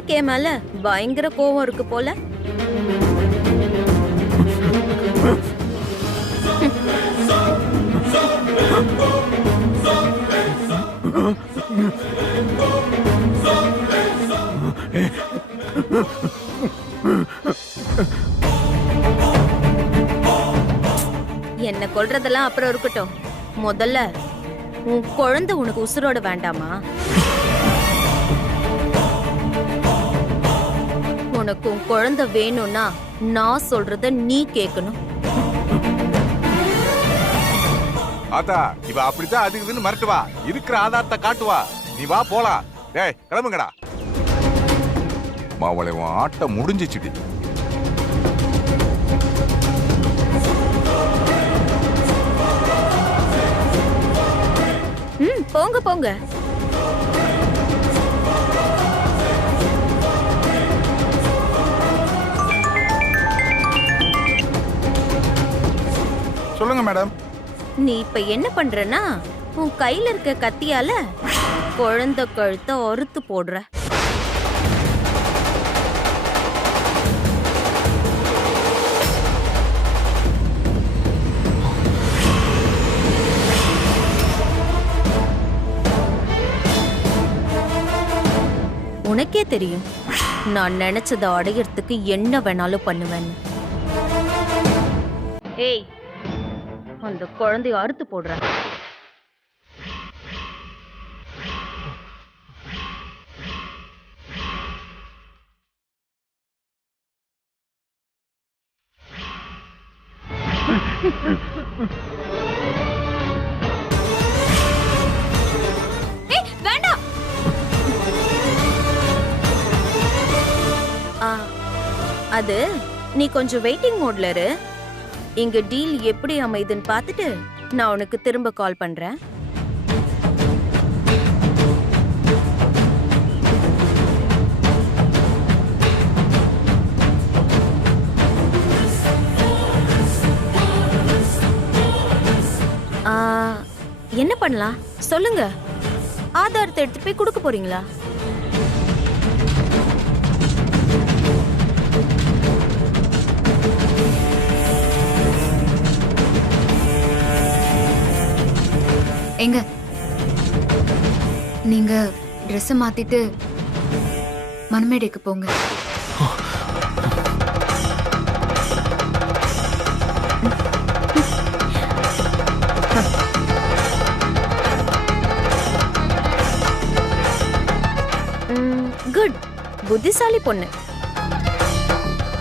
யாருக்கு என் மேல பயங்கர கோவம் இருக்கு போல. என்ன கொல்றதெல்லாம் அப்புறம் இருக்கட்டும். முதல்ல உன் குழந்தை உனக்கு உசுரோட வேண்டாமா? உனக்கு உன் குழந்தை வேணும்னா நான் சொல்றத நீ கேட்கணும். ஆத்தா இவ அப்படித்தான் அதுக்கு இதுன்னு மிரட்டுவா. இருக்கிற ஆதாரத்தை காட்டுவா. நீ வா போலாம். டேய் கிளம்புங்கடா. மாவளை உன் ஆட்டம் முடிஞ்சிச்சுடி. போங்க போங்க. சொல்லுங்க மேடம். நீ இப்ப என்ன பண்றனா, உன் கையில இருக்க கத்தியால குழந்தை கழுத்தை அறுத்து போடுற. உனக்கே தெரியும் நான் நினைச்சதை அடையறதுக்கு என்ன வேணாலும் பண்ணுவேன்னு. ஏய், அந்த குழந்தைய அறுத்து போடுற. ஏய் வேண்டாம். அது நீ கொஞ்சம் வெயிட்டிங் மோட்ல இரு. இங்க டீல் எப்படி அமைதுன்னு பார்த்துட்டு நான் உனக்கு திரும்ப கால் பண்றேன். என்ன பண்ணலாம் சொல்லுங்க. ஆதாரத்தை எடுத்து போய் கொடுக்க போறீங்களா? எங்க நீங்க ட்ரெஸ் மாத்திட்டு மணமேடைக்கு போங்க. குட், புத்திசாலி பொண்ணு.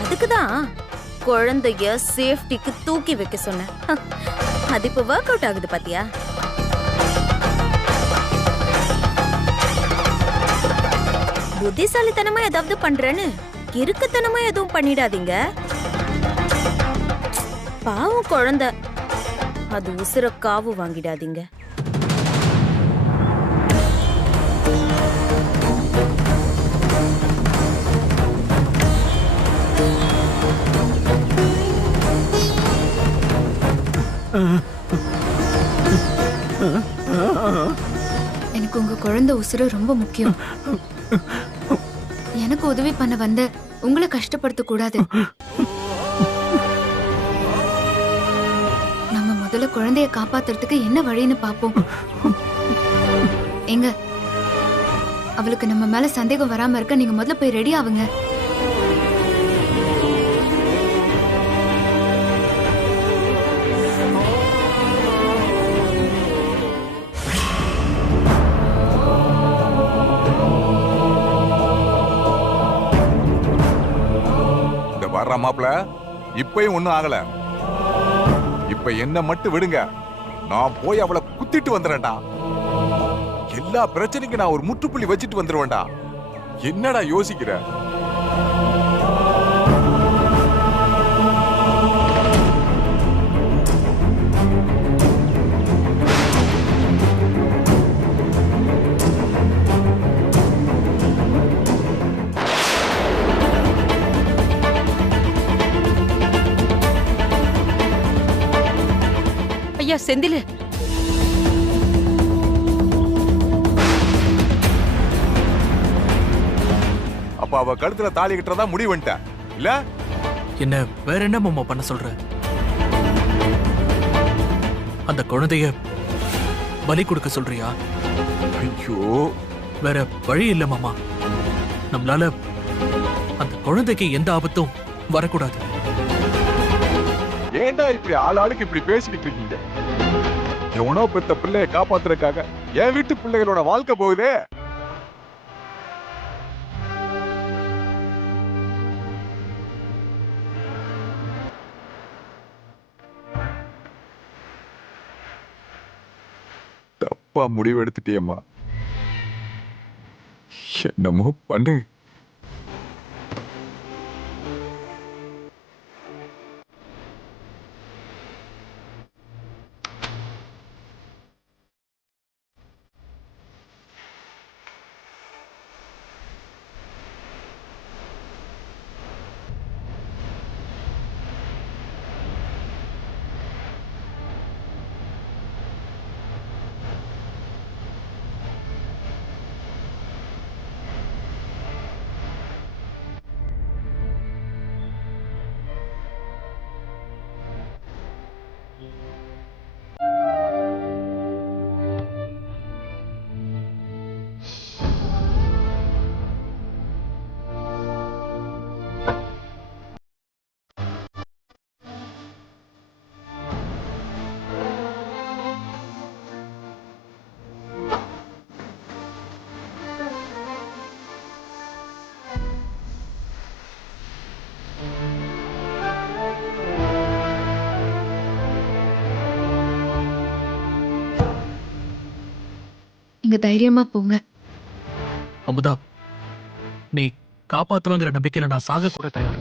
அதுக்குதான் குழந்தைய சேஃப்டிக்கு தூக்கி வைக்க சொன்னேன். அது இப்ப ஒர்க் அவுட் ஆகுது பாத்தியா? புத்திசாலித்தனமா ஏதாவது பண்றேன்னு கிறுக்குத்தனமா எதுவும் பண்ணிடாதீங்க. பாவம் குழந்தை, அது உசுர காவு வாங்கிடாதீங்க. எனக்கு உங்க குழந்தை உசுர ரொம்ப முக்கியம். எனக்கு உதவி பண்ண வந்த உங்களை கஷ்டப்படுத்த கூடாது. நம்ம முதல்ல குழந்தைய காப்பாத்துறதுக்கு என்ன வழின்னு பாப்போம். எங்க அவளுக்கு நம்ம மேல சந்தேகம் வராம இருக்க நீங்க முதல்ல போய் ரெடி ஆவுங்க. மாப்ள இப்பயும் ஒண்ணும் ஆகல. இப்ப என்ன மட்டும் விடுங்க. நான் போய் அவளை குத்திட்டு வந்துறேன்டா. எல்லா பிரச்சனைக்கும் நான் ஒரு முற்றுப்புள்ளி வச்சிட்டு வந்துருவேன்டா. என்னடா யோசிக்கிற? ஐயா செந்திலு, அப்பா அவ கழுத்துல தாலி கட்டுறதா முடிவு பண்ணிட்டேன் இல்ல? என்ன வேற என்ன மாமா பண்ண சொல்ற? அந்த குழந்தைய பலி கொடுக்க சொல்றியா? ஐயோ, வேற வழி இல்ல மாமா. நம்மளால அந்த குழந்தைக்கு எந்த ஆபத்தும் வரக்கூடாது. ஏன்டா இப்படி ஆளாளுக்கு இப்படி பேசிக்கிட்டு இருக்கீங்க? எவனோ பெத்த பிள்ளைய காப்பாத்துறதுக்காக என் வீட்டு பிள்ளைகளோட வாழ்க்கை போகுதே. தப்பா முடிவு எடுத்துட்டியம்மா. என்னமோ பண்ணு. நீங்க தைரியமா போங்க. அமுதா, நீ காப்பாத்துவங்கிற நம்பிக்கையில நான் சாக கூட தயார்.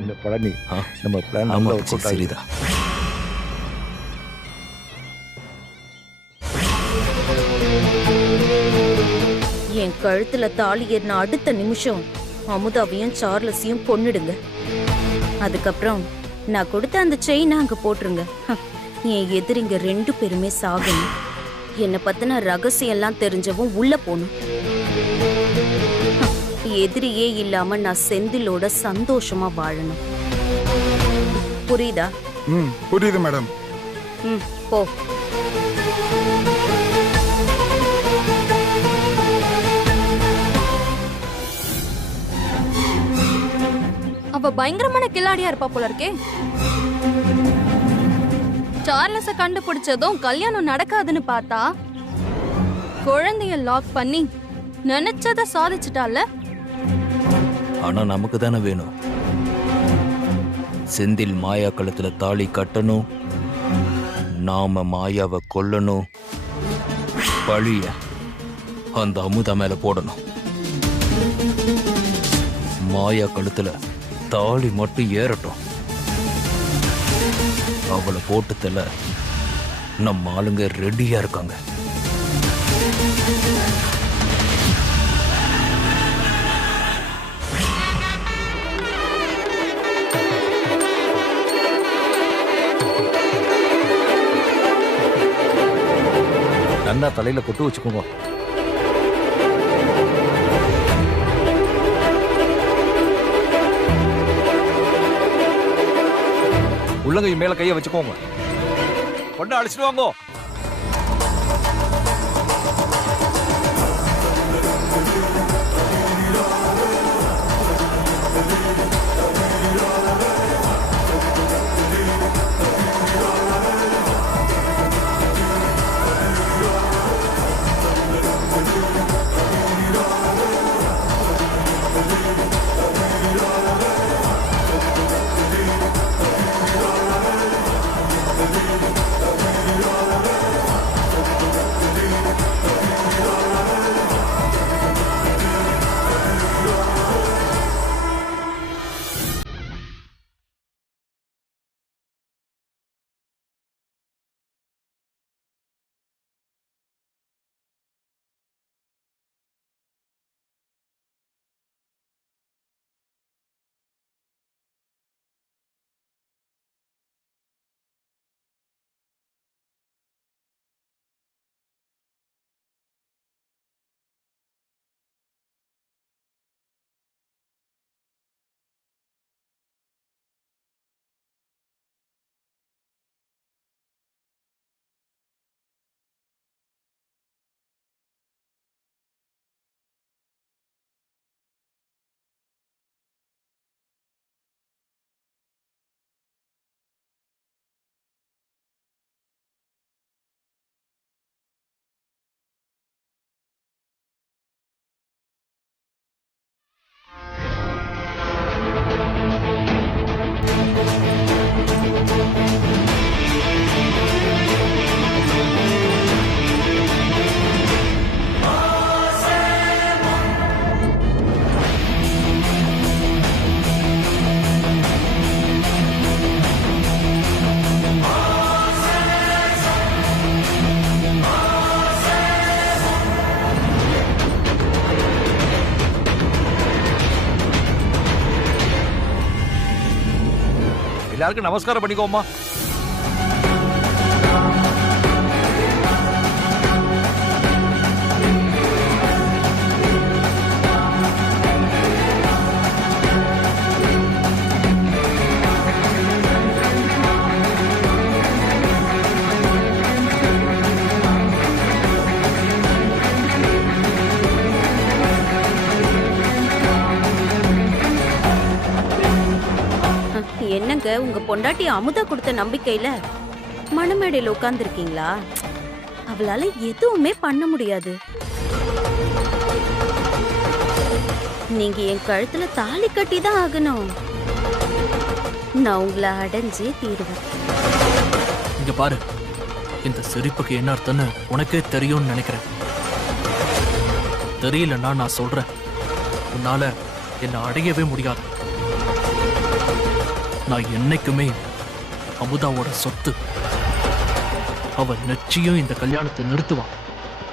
என்ன பழனி, ஆ? நம்ம பிளான் ஆமா நல்லா மச்சி, work out ஆகுது. சரிதான். என் கழுத்துல தாலி ஏறின அடுத்த நிமிஷம் அமுதாவையும் சார்லஸையும் கொன்னுடுங்க. அதுக்கப்புறம் நான் கொடுத்த அந்த செயினை அங்க போட்டுருங்க. என் எதிரிங்க 2 பேருமே சாகணும். என்னை பத்தின ரகசியம் எல்லாம் தெரிஞ்சவும் உள்ள போகணும். எதிரியே இல்லாம நான் செந்திலோட சந்தோஷமா வாழணும். புரியுதா? புரியுது மேடம். போ. அவ பயங்கரமான கில்லாடியா இருப்பா போல இருக்கே. சார்லஸ கண்டுபிடிச்சதும் கல்யாணம் நடக்காதுன்னு பார்த்தா குழந்தைய லாக் பண்ணி நினைச்சத சாதிச்சுட்டால. ஆனா நமக்கு தானே வேணும். செந்தில் மாயா கழுத்துல தாலி கட்டணும், நாம மாயாவை கொல்லணும், பழிய அந்த அமுதா மேல போடணும். மாயா கழுத்துல தாலி மட்டும் ஏறட்டும், அவளை போட்டதுல நம்ம ஆளுங்க ரெடியா இருக்காங்க. நல்லா தலையில கொட்டு வச்சுக்கோங்க. உள்ளங்கை மேல கைய வச்சுக்கோங்க. பொண்ணு அழைச்சிட்டு வாங்க. எல்லாருக்கும் நமஸ்காரம் பண்ணிக்கோமா. என்னங்க உங்க பொண்டாட்டி அமுதா கொடுத்த நம்பிக்கையில மணமேடையில உட்கார்ந்து இருக்கீங்களா? அவளால எதுவுமே பண்ண முடியாது. நீங்க என் கழுத்துல தாலி கட்டி தான் ஆகணும். நான் உங்களை அடைஞ்சே தீருவேன். இங்க பாரு, இந்த சிரிப்புக்கு என்ன அர்த்தம்னு உனக்கே தெரியும்னு நினைக்கிறேன். தெரியலன்னா நான் சொல்றேன், உன்னால என்ன அடையவே முடியாது. நான் என்னைக்குமே அமுதாவோட சொத்து. அவ நிச்சயம் இந்த கல்யாணத்தை நிறுத்துவான்.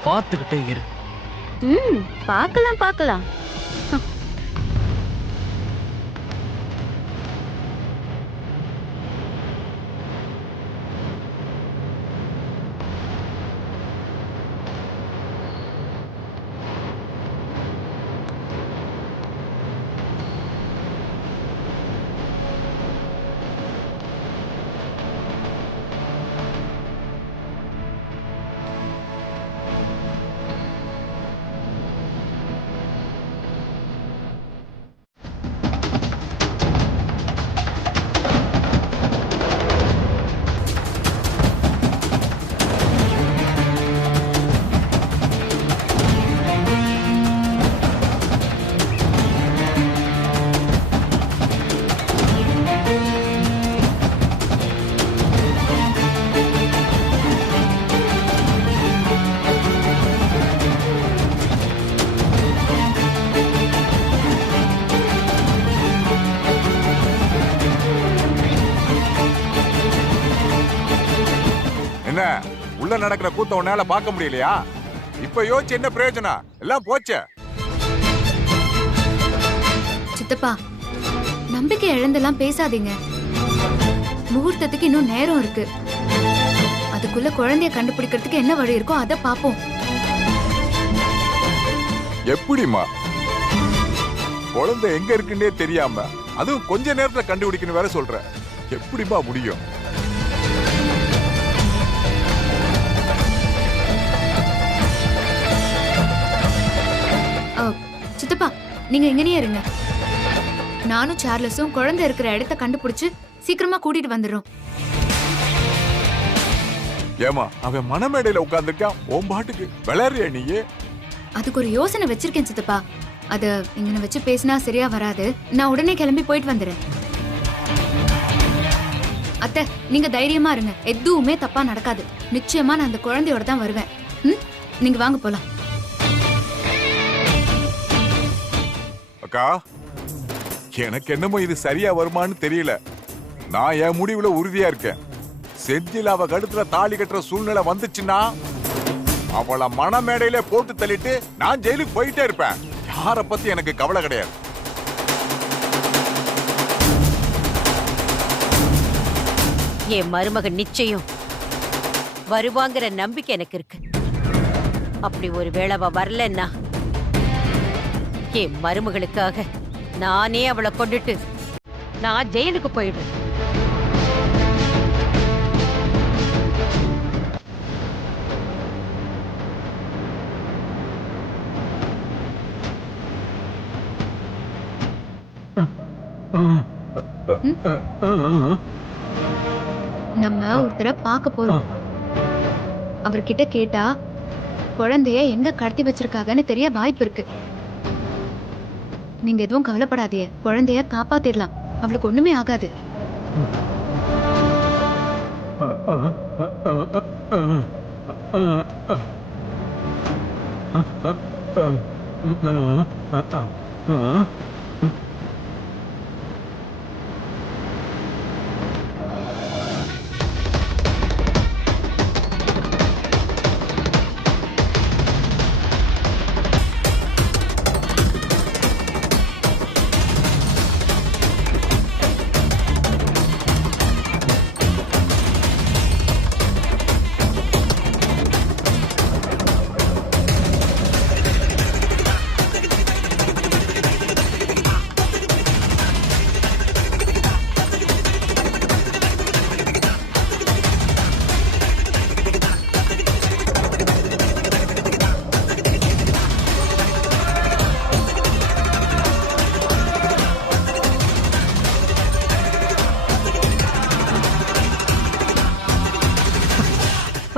பார்த்துக்கிட்டே இரு. பார்க்கலாம் பார்க்கலாம். உள்ள நடக்கிற கூத்த உன்னால பார்க்க முடியலையா? இப்ப யோசிச்சு என்ன பிரயோஜனம்? எல்லாம் போச்சே. சித்தப்பா, நம்பிக்கை இழந்தெல்லாம் பேசாதீங்க. முகூர்த்தத்துக்கு இன்னும் நேரம் இருக்கு. அதுக்குள்ள குழந்தைய கண்டுபிடிக்கிறதுக்கு என்ன வழி இருக்கோ அதை பாப்போம். எப்படிமா குழந்தை எங்க இருக்குன்னே தெரியாம அதுவும் கொஞ்ச நேரத்துல கண்டுபிடிக்கணும் வேற சொல்ற? எப்படிமா முடியும்? சித்தப்பா, நீங்க எங்கனே இருங்க. நானும் சார்லஸும் குழந்தை இருக்கிற இடத்த கண்டுபிடிச்சு சீக்கிரமா கூட்டிட்டு வந்துடுறோம். ஏமா அவன் மனமேடையில உட்கார்ந்துருக்கான், உன் பாட்டுக்கு விளையாடுறியா நீயே? அதுக்கு ஒரு யோசனை வச்சிருக்கேன் சித்தப்பா. அத இங்க வச்சு பேசினா சரியா வராது. நான் உடனே கிளம்பி போயிட்டு வந்துடுறேன். அத்தை, நீங்க தைரியமா இருங்க. எதுவுமே தப்பா நடக்காது. நிச்சயமா நான் அந்த குழந்தையோட தான் வருவேன். நீங்க வாங்க போலாம். அக்கா, எனக்கு என்னமோ இது சரியா வருமானு தெரியல. நான் என் முடிவுல உறுதியா இருக்கேன். செந்தில் அவ கழுத்துல தாலி கட்டுற சூழ்நிலை வந்துச்சுன்னா அவளை மனமேடையில போட்டு தள்ளிட்டு நான் ஜெயிலுக்கு போயிட்டே இருப்பேன். யார பத்தி எனக்கு கவலை கிடையாது. என் மருமகன் நிச்சயம் வருவாங்கிற நம்பிக்கை எனக்கு இருக்கு. அப்படி ஒரு வேளை அவ வரலன்னா என் மருமகளுக்காக நானே அவளை கொண்டுட்டு நான் ஜெயிலுக்கு போயிடுவேன். நம்ம ஒருத்தரை பார்க்க போறோம். அவர்கிட்ட கேட்டா குழந்தைய எங்க கடத்தி வச்சிருக்காங்கன்னு தெரிய வாய்ப்பு இருக்கு. நீங்க எதுவும் கவலைப்படாதீங்க. குழந்தைய காப்பாத்திடலாம். அவளுக்கு ஒண்ணுமே ஆகாது.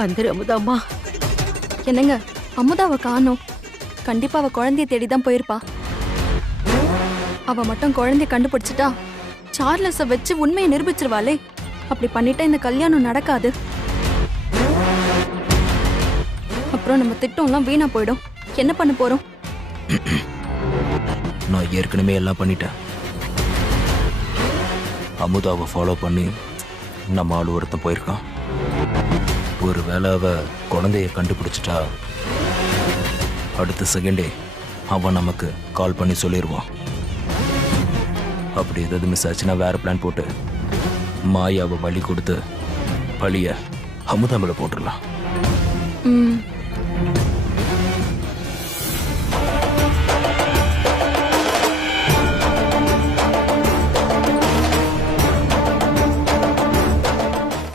வந்துரு அமுதாம்மா. என்னங்க, அமுதாவை காணோம். கண்டிப்பா அவ குழந்தைய தேடிதான் போயிருப்பா. அவ மட்டும் குழந்தைய கண்டுபிடிச்சிட்டா சார்லஸ வச்சு உண்மையை நிரூபிச்சிருவாளே. அப்படி பண்ணிட்டா இந்த கல்யாணம் நடக்காது. அப்புறம் நம்ம திட்டம்லாம் வீணா போயிடும். என்ன பண்ண போறோம்? நான் ஏற்கனவே எல்லாம் பண்ணிட்டேன். அமுதாவை ஃபாலோ பண்ணி நம்ம ஆள் ஒருத்தன் போயிருக்கான். ஒரு வேளை அவ குழந்தைய கண்டுபிடிச்சிட்டா அடுத்த செகண்டே அவன் நமக்கு கால் பண்ணி சொல்லிடுவான். அப்படி ஏதாவது மிஸ் ஆச்சுன்னா வேற பிளான் போட்டு மாயாவை வழி கொடுத்து பழிய அமுதா மேல போட்டுடலாம். ம்